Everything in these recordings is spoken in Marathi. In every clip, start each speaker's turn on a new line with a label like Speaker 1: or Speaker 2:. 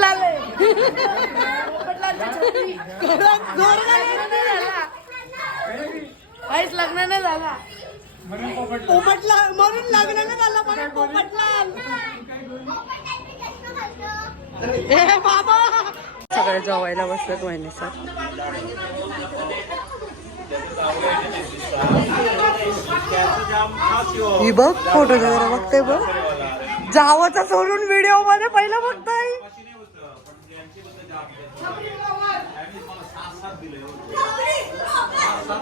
Speaker 1: पोपटलाल. काहीच लग्न नाही झाला.
Speaker 2: पोपटला म्हणून लग्न नाही झालं म्हणून पोपटला ए बाबा.
Speaker 3: सगळे जेवायला बसलेत वहिनी सर. ही बघ फोटो बघते बघ. जावाचा सोडून व्हिडिओमध्ये पहिला बघताय
Speaker 4: कसे आहेत तुम्ही आज आहे आमच्या श- गावाचा बर्थडे तर चला जाऊया आतमध्ये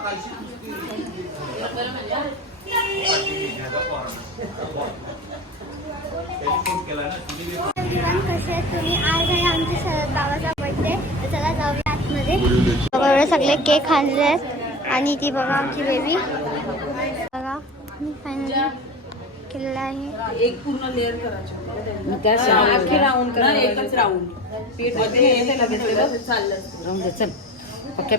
Speaker 4: बघा सगळे केक आणले आहेत. आणि ती बघा आमची बेबी बघा मी फायनली केलेलं आहे.
Speaker 2: एक पूर्ण लेअर करायचं. आखी राऊंड करा एकच राऊंड पीठमध्ये चाललं
Speaker 3: चल पक्क्या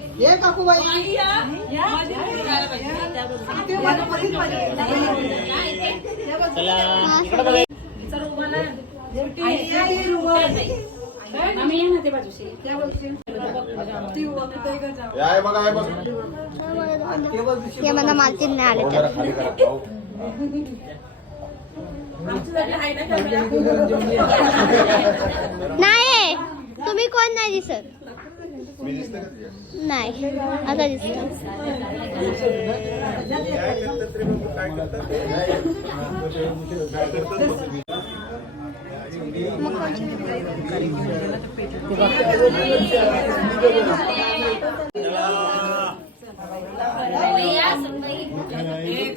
Speaker 5: आहे बघ.
Speaker 4: हे मला मालतीन नाही आले. नाही तुम्ही कोण नाही दिसत?
Speaker 5: मी दिसते का तुझ्या?
Speaker 4: नाही आता दिसत मग कोणची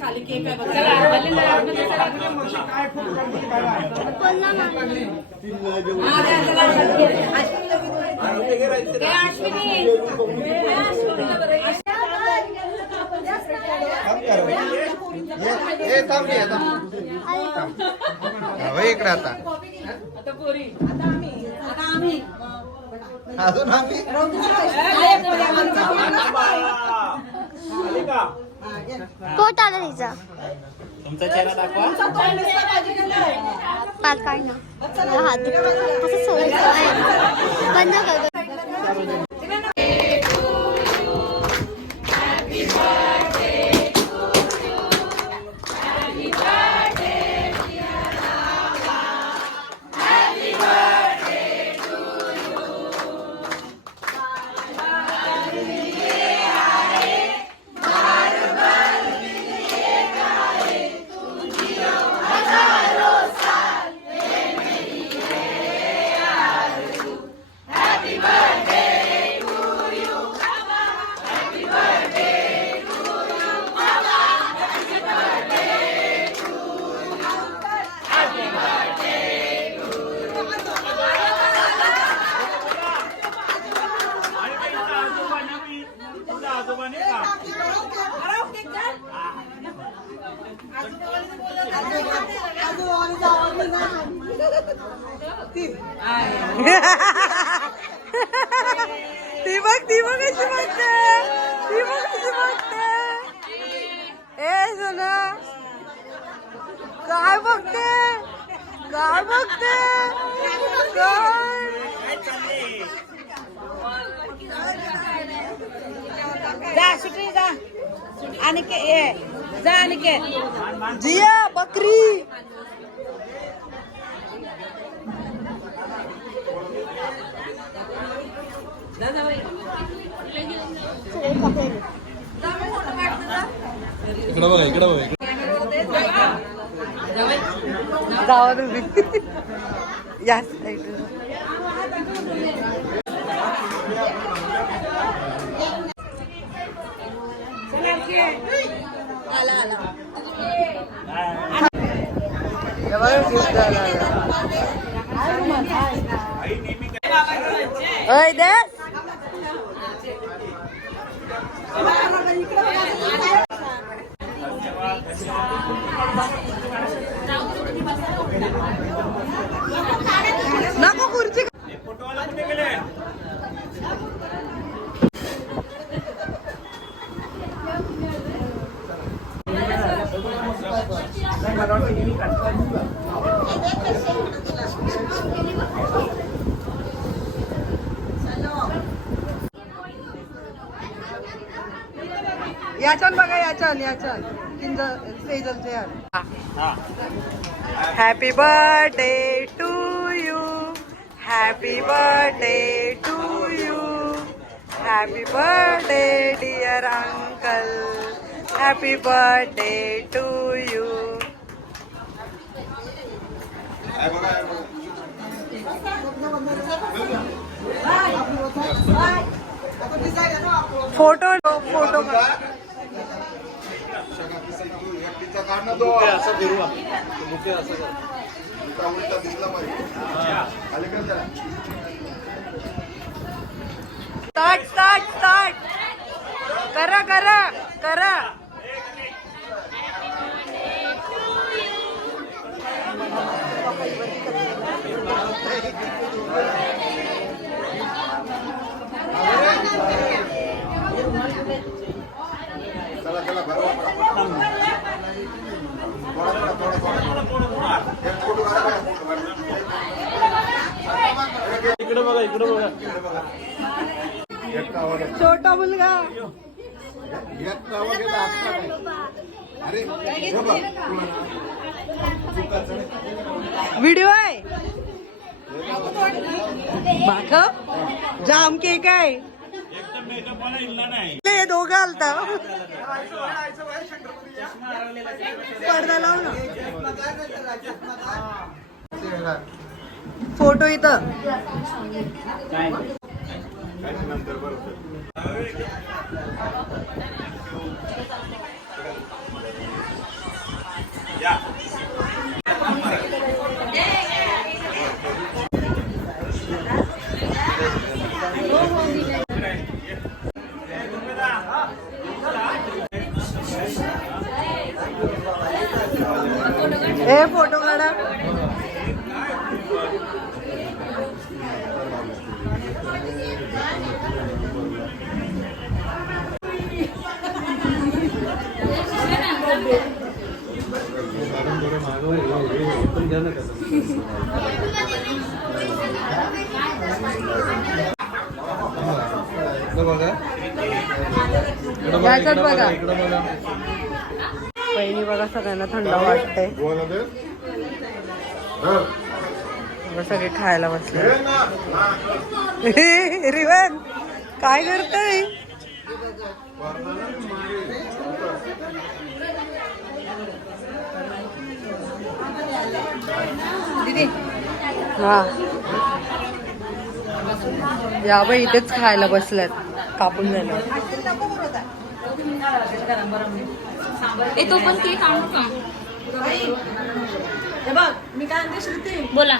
Speaker 2: खाली केक आहे.
Speaker 5: हा, इकडे आता अजून आम्ही
Speaker 4: कोट आला तिचा
Speaker 6: तुमचा चेहरा दाखवा.
Speaker 4: पाच काय ना मला हात असं नाही. बंद कर.
Speaker 3: ती बघ ती बघ कशी बघते. ती बघ कशी बघते. ए सोन. काय बघते? काय बघते?
Speaker 2: जा सुटी जा. आणि के जा के
Speaker 3: जिया बकरी.
Speaker 5: इकडे बघा इकडे बघा
Speaker 3: जावा तुम्ही या साईडला. हे बघा, gift झालं. अय दे याच्यान बघा याच्यान याच्यान किंज सेजलचे happy birthday to you happy birthday to you happy birthday dear uncle happy birthday to you photo photo
Speaker 5: असं फिरवा बुके असं कर उलटा दिसला फोटो फोटो जरा.
Speaker 3: स्टार्ट स्टार्ट स्टार्ट करा करा
Speaker 6: इकडे बघा इकडे बघा
Speaker 5: एक कावा घे.
Speaker 3: छोटा मुलगा
Speaker 5: एक कावा घे हे.
Speaker 3: व्हिडिओ आहे. बाक जाम केक आहे. हे दोघं आलता. पडदा लाव ना. फोटो इथं.
Speaker 5: नंतर बरोबर
Speaker 6: या
Speaker 3: याच्यात बघा पहिली बघा. सगळ्यांना थंड वाटतंय. सगळे खायला बसले. रिवन काय करतय? हा. या बाई इथेच खायला बसल्यात कापून झालं
Speaker 2: तो पण केक आणू का बोला.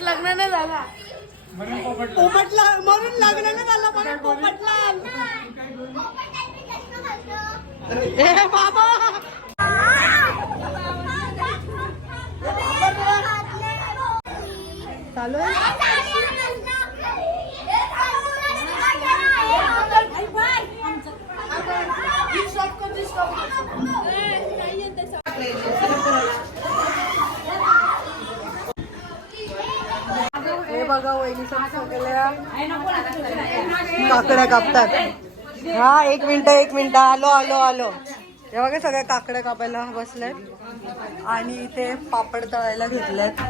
Speaker 1: लग्न नाही झाला.
Speaker 3: पोपटला म्हणून लग्न नाही झालं म्हणून पोपटलाल. ए बाबा. चालू आहे हे बघा वहिनी सगळ्या. काकड्या कापतात. हा एक मिनिट एक मिनिट. आलो आलो आलो. हे बघा सगळ्या काकड्या कापायला बसल्यात आणि इथे पापड तळायला घेतल्यात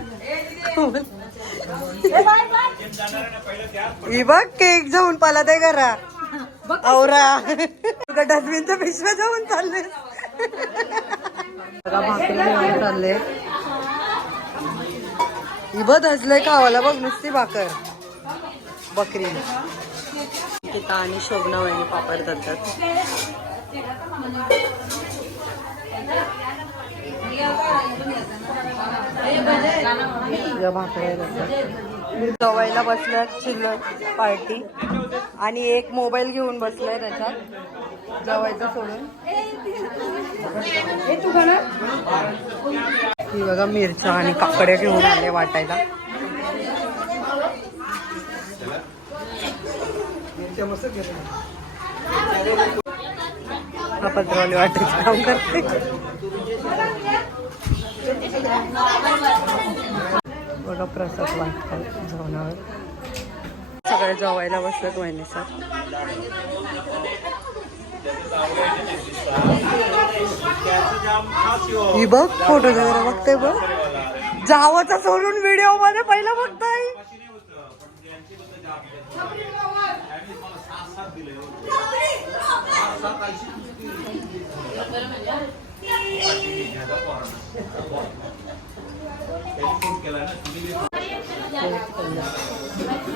Speaker 3: ही बघ केक जाऊन पाला ते करा औरा डस्टबिनच्या पिशव्या जाऊन चालले भाकरी चालले ही बघ हजलंय खावाला बघ नुसती भाकर. बकरी. आणि शोभना वहिनी पापड भाकऱ्या करतात जवायला बसल्यात चिल्लर पार्टी. आणि एक मोबाईल घेऊन बसलाय त्याच्यात. जवायचं सोडून. हे तू ही बघा मिरच्या आणि काकड्या घेऊन आले वाटायला. हा पत्रवाली वाटायचं काम करते. बघा प्रसाद वाटतात जेवणावर. सगळे जेवायला बसलं महिने सर ही बघ फोटो वगैरे बघते बघ. जावाचा सोडून व्हिडिओमध्ये पहिला बघताय.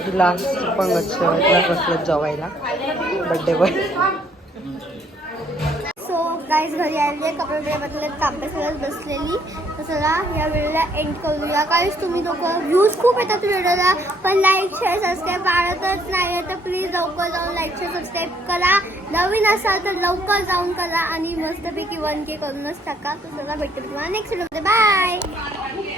Speaker 3: तुला पंगत शेवटला बसलं जेवायला. बड्डे बॉय
Speaker 4: गाईज घरी आले कपडे वगैरे बदलत तांबे सगळं बसलेली. तर चला या वेळेला एंड करूया. काहीच तुम्ही लोक व्ह्यूज खूप येतात व्हिडिओला पण लाईक शेअर सबस्क्राईब आवडतच नाही तर प्लीज लवकर जाऊन लाईक शेअर सबस्क्राईब करा. नवीन असाल तर लवकर जाऊन करा आणि मस्तपैकी वन के करूनच टाका. तर चला भेटतो तुम्हाला नेक्स्ट व्हिडिओमध्ये बाय